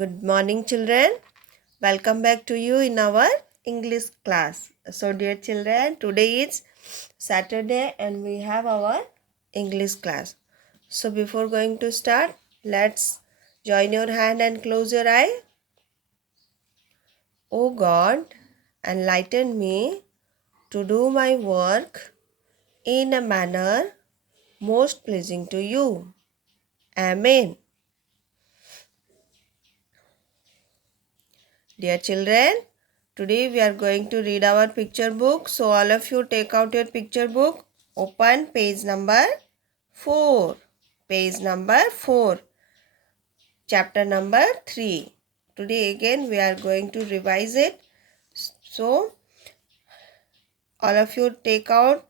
Good morning, children. Welcome back to you in our English class. So, dear children, today is Saturday and we have our English class. So, before going to start, let's join your hand and close your eye. O God, enlighten me to do my work in a manner most pleasing to you. Amen. Dear children, today we are going to read our picture book. So all of you take out your picture book. Open page number 4. Page number 4. Chapter number 3. Today again we are going to revise it. So all of you take out,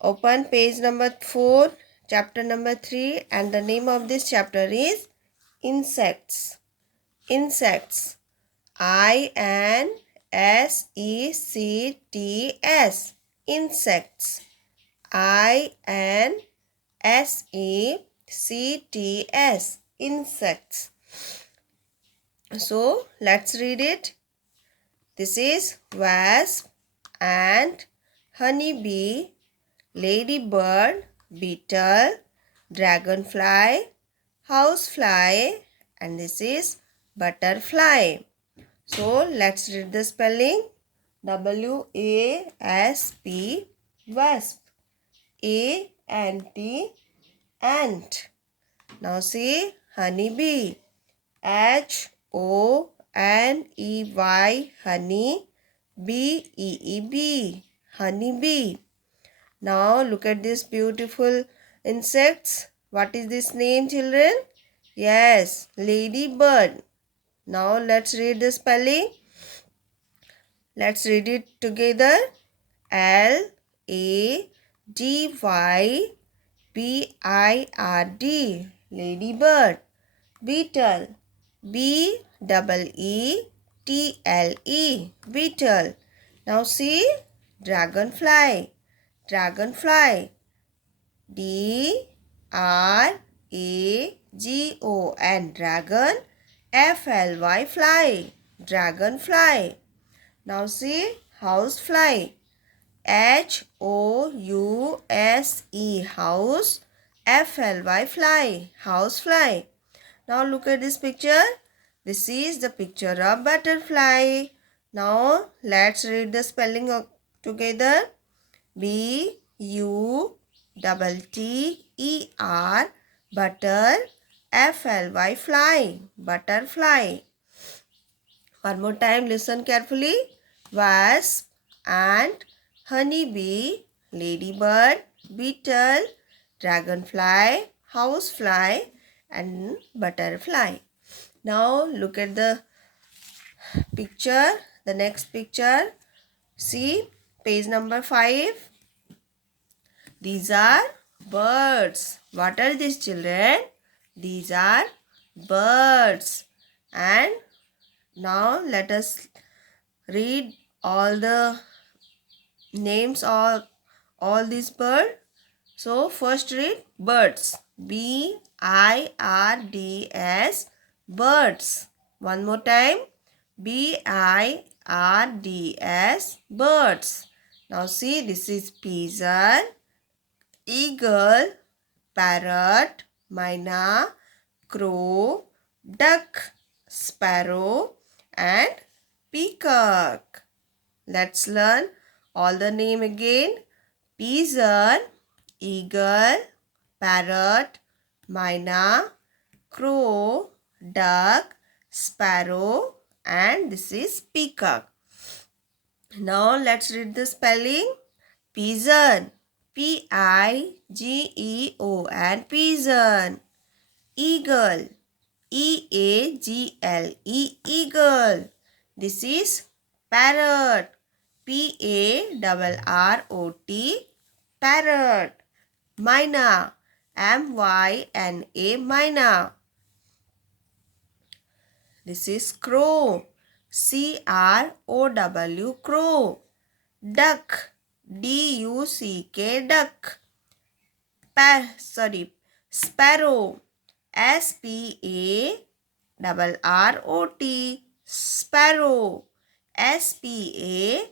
open page number 4, chapter number 3, and the name of this chapter is Insects. Insects. INSECTS. Insects. INSECTS. Insects. So let's read it. This is wasp, ant, honeybee, ladybird, beetle, dragonfly, housefly, and this is butterfly. So let's read the spelling. W-A-S-P, wasp. A-N-T, ant. Now see honeybee. H-O-N-E-Y, honey. B-E-E-B, honeybee. Now look at this beautiful insects. What is this name, children? Yes, ladybird. Now let's read the spelling. Let's read it together. Ladybird. Ladybird. Beetle. Beetle. Beetle. Now see dragonfly. Dragonfly. Dragon. Dragon. Fly. Fly. Dragonfly. Now see housefly. House. House. Fly. Housefly. Now look at this picture. This is the picture of butterfly. Now let's read the spelling together. Butter. Butter. Fly. Butterfly. One more time, listen carefully. Wasp, ant, honeybee, ladybird, beetle, dragonfly, housefly, and butterfly. Now look at the picture, the next picture. See page number 5. These are birds. What are these, children? These are birds. And now let us read all the names of all these birds. So first read birds. BIRDS, birds. One more time. BIRDS, birds. Now see, this is pigeon, eagle, parrot, myna, crow, duck, sparrow, and peacock. Let's learn all the name again. Pigeon, eagle, parrot, myna, crow, duck, sparrow, and this is peacock. Now let's read the spelling. Pigeon. Pigeon. Pigeon. Eagle. Eagle. Eagle. This is parrot. Parrot. Parrot. Myna. Myna. Myna. This is crow. Crow. Duck. Duck. Sparrow. double R-O-T, sparrow. S-P-A-R-R-O-W,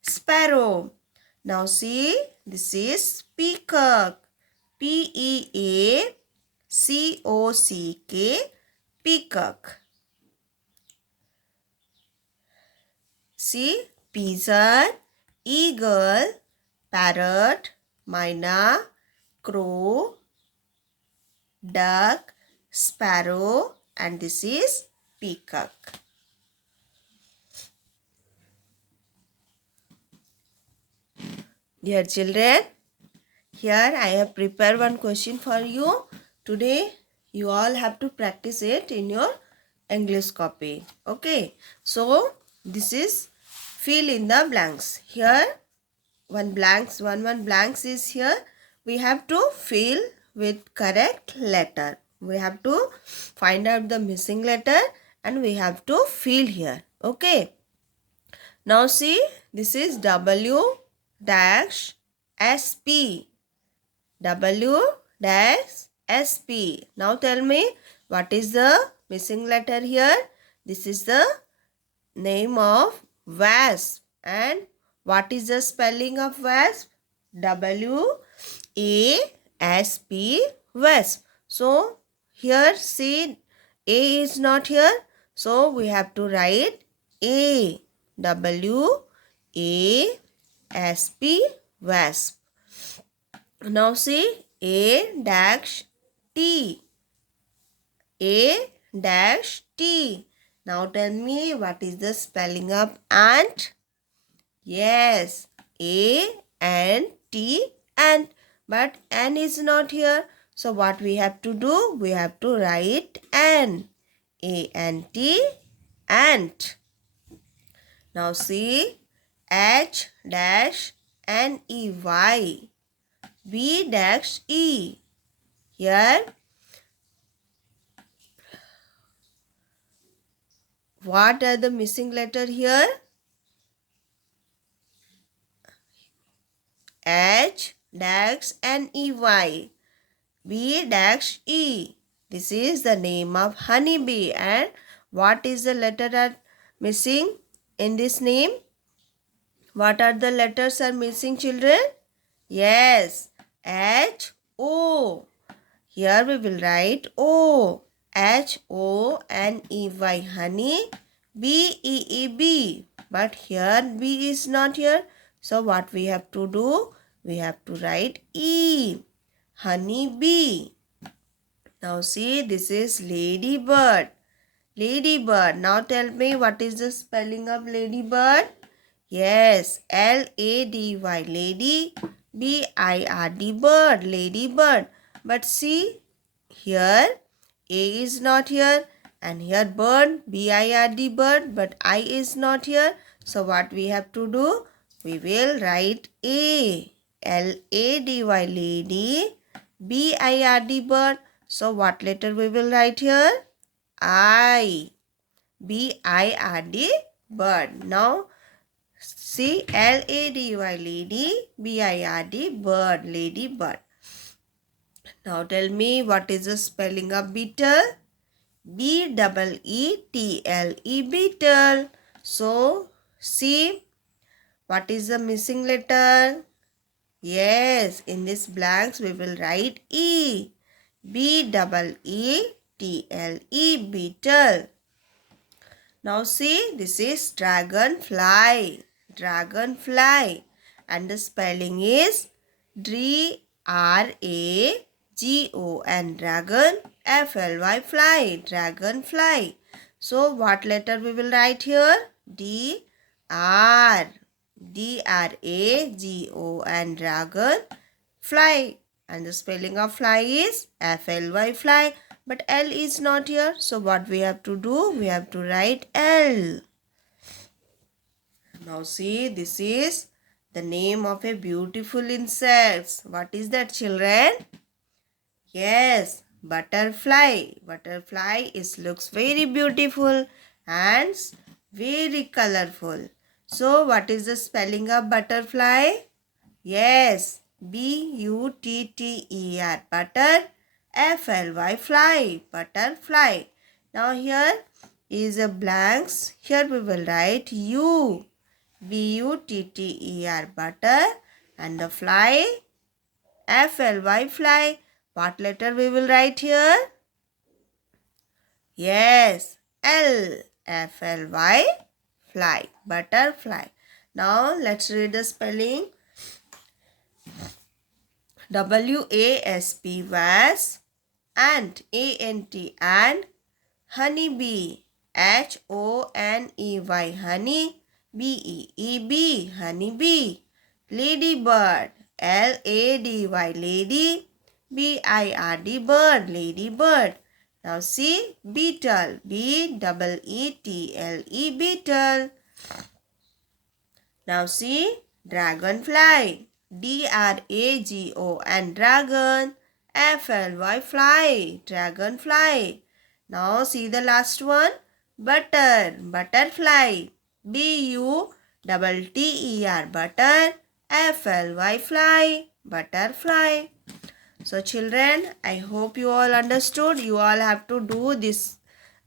sparrow. Now see, this is peacock. P-E-A-C-O-C-K, peacock. See, pigeon, eagle, parrot, myna, crow, duck, sparrow, and this is peacock. Dear children, here I have prepared one question for you. Today you all have to practice it in your English copy. Okay, so this is fill in the blanks. Here one blanks is here. We have to fill with correct letter. We have to find out the missing letter and we have to fill here. Okay. Now see, this is W dash SP. W dash SP. Now tell me, what is the missing letter here? This is the name of wasp. And what is the spelling of wasp? W-A-S-P, wasp. So here see, A is not here. So we have to write A. W-A-S-P, wasp. Now see, A dash T. A dash T. Now tell me, what is the spelling of ant? Yes, A-N-T, ant. But N is not here. So what we have to do? We have to write N. A-N-T, ant. Now see, H dash N-E-Y. B dash E. Here, what are the missing letter here? H dash N-E-Y. B dash E. This is the name of honeybee. And what is the letter are missing in this name? What are the letters are missing, children? Yes, H-O. Here we will write O. H-O-N-E-Y, honey. B-E-E-B. But here B is not here. So what we have to do? We have to write E. Honey bee. Now see, this is ladybird. Ladybird. Now tell me, what is the spelling of ladybird? Yes, L-A-D-Y, lady, B-I-R-D, bird, ladybird. But see, here A is not here and here bird, B-I-R-D, bird, but I is not here. So what we have to do? We will write A, L-A-D-Y, lady, B-I-R-D, bird. So what letter we will write here? I, B-I-R-D, bird. Now see, L-A-D-Y, lady, B-I-R-D, bird, lady, bird. Now tell me, what is the spelling of beetle? B-E-E-T-L-E, beetle. So, see, what is the missing letter? Yes, in this blanks we will write E. B-E-E-T-L-E, beetle. Now see, this is dragonfly. Dragonfly. And the spelling is D-R-A-G-O-N. Dragon, F-L-Y, fly. Dragonfly. So what letter we will write here? D-R. D-R-A-G-O-N. Dragon, fly. And the spelling of fly is F-L-Y, fly. But L is not here. So what we have to do? We have to write L. Now see, this is the name of a beautiful insect. What is that, children? Yes, butterfly. Butterfly looks very beautiful and very colorful. So what is the spelling of butterfly? Yes, B-U-T-T-E-R. Butter F-L-Y, fly, butterfly. Now here is a blanks. Here we will write U, B-U-T-T-E-R, butter, and the fly, F-L-Y, fly. What letter we will write here? Yes, L, F-L-Y, fly, butterfly. Now let's read the spelling. W-A-S-P, wasp, ant, A-N-T, ant, honeybee, H-O-N-E-Y, honey, B-E-E-B, honeybee, ladybird, L-A-D-Y, lady, B-I-R-D, bird, ladybird. Now see, beetle, B-E-E-T-L-E, beetle. Now see, dragonfly, D-R-A-G-O-N, dragon, F-L-Y, fly, dragonfly. Now see the last one, butter, butterfly, B-U-T-T-E-R, butter, F-L-Y, fly, butterfly. So children, I hope you all understood. You all have to do this,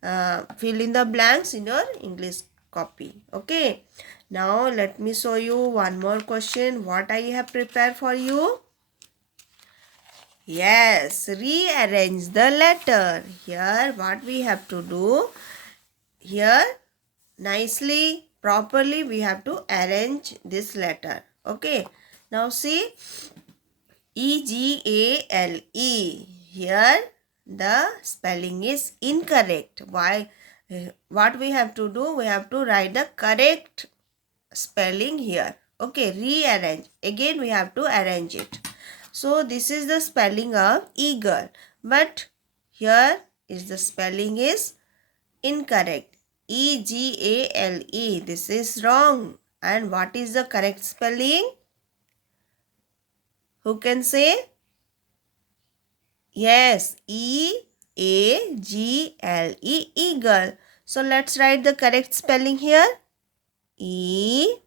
fill in the blanks in your English copy. Okay. Now let me show you one more question. What I have prepared for you? Yes, rearrange the letter. Here what we have to do? Here nicely, properly we have to arrange this letter. Okay. Now see, E-G-A-L-E. Here the spelling is incorrect. Why? What we have to do? We have to write the correct spelling here. Okay, rearrange. Again we have to arrange it. So this is the spelling of eagle. But here is the spelling is incorrect. E-G-A-L-E. This is wrong. And what is the correct spelling? Who can say? Yes, E-A-G-L-E, eagle. So let's write the correct spelling here. E-A-G-L-E,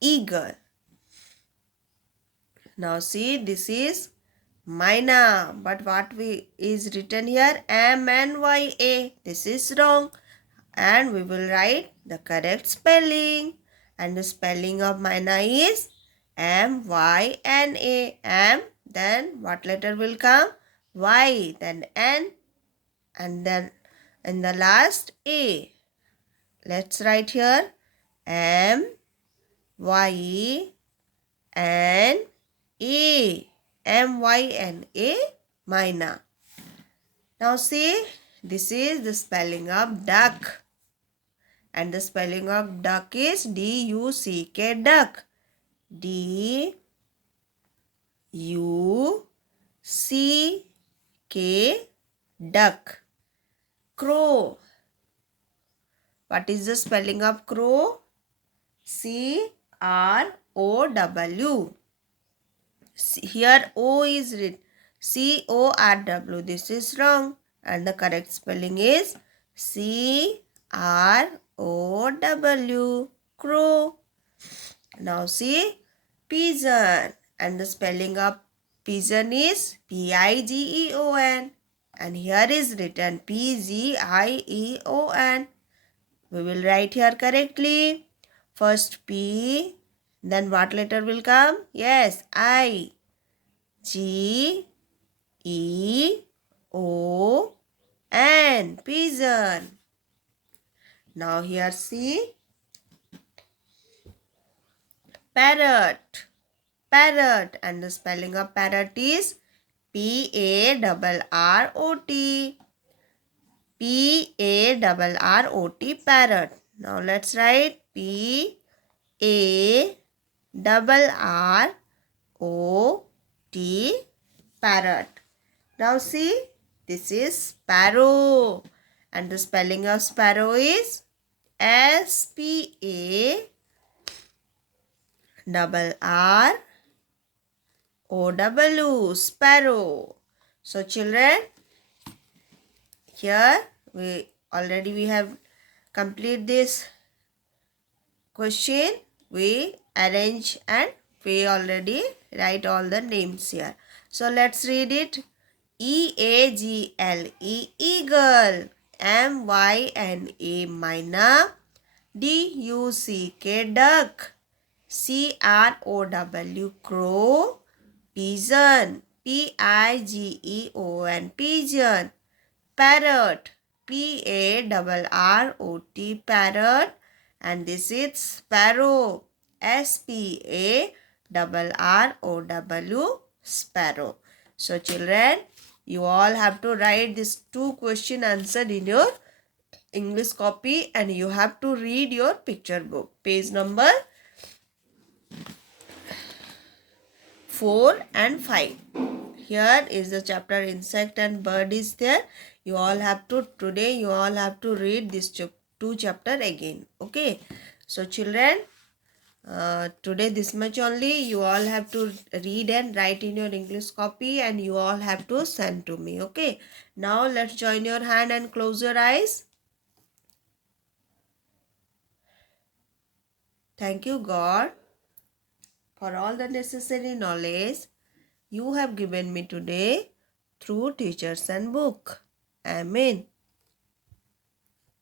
eagle. Now see, this is Myna. But what is written here? M-N-Y-A. This is wrong. And we will write the correct spelling. And the spelling of Myna is M-Y-N-A. M, then what letter will come? Y, then N, and then in the last A. Let's write here M-Y-N-A. M-Y-N-A, Myna. Now see, this is the spelling of duck. And the spelling of duck is D-U-C-K, duck. D-U-C-K, duck. Crow. What is the spelling of crow? C-R-O-W. Here O is written. C-O-R-W. This is wrong. And the correct spelling is C-R-O-W. Crow. Now see, pigeon. And the spelling of pigeon is P-I-G-E-O-N. And here is written P-G-I-E-O-N. We will write here correctly. First P, then what letter will come? Yes, I. G-E-O-N, pigeon. Now here see, parrot. Parrot, and the spelling of parrot is P-A-R-R-O-T. P-A-R-R-O-T, parrot. Now let's write P-A-R-R-O-T, parrot. Now see, this is sparrow. And the spelling of sparrow is S-P-A-R-R-O-W, sparrow. So children, here we have complete this question. we arrange and we already write all the names here. So let's read it. EAGLE, eagle. MYNA, myna. DUCK, duck. CROW, crow. Pigeon, PIGEON, pigeon. Parrot, PARROT, parrot. And this is sparrow, SPARROW, sparrow. So children, you all have to write this 2-question answer in your English copy, and you have to read your picture book. Page number 4 and 5. Here is the chapter insect and bird is there. You all have to, today you all have to read this 2 chapter again. Okay. So children, today this much only. You all have to read and write in your English copy, and you all have to send to me. Okay. Now let's join your hand and close your eyes. Thank you, God, for all the necessary knowledge you have given me today through teachers and book. Amen.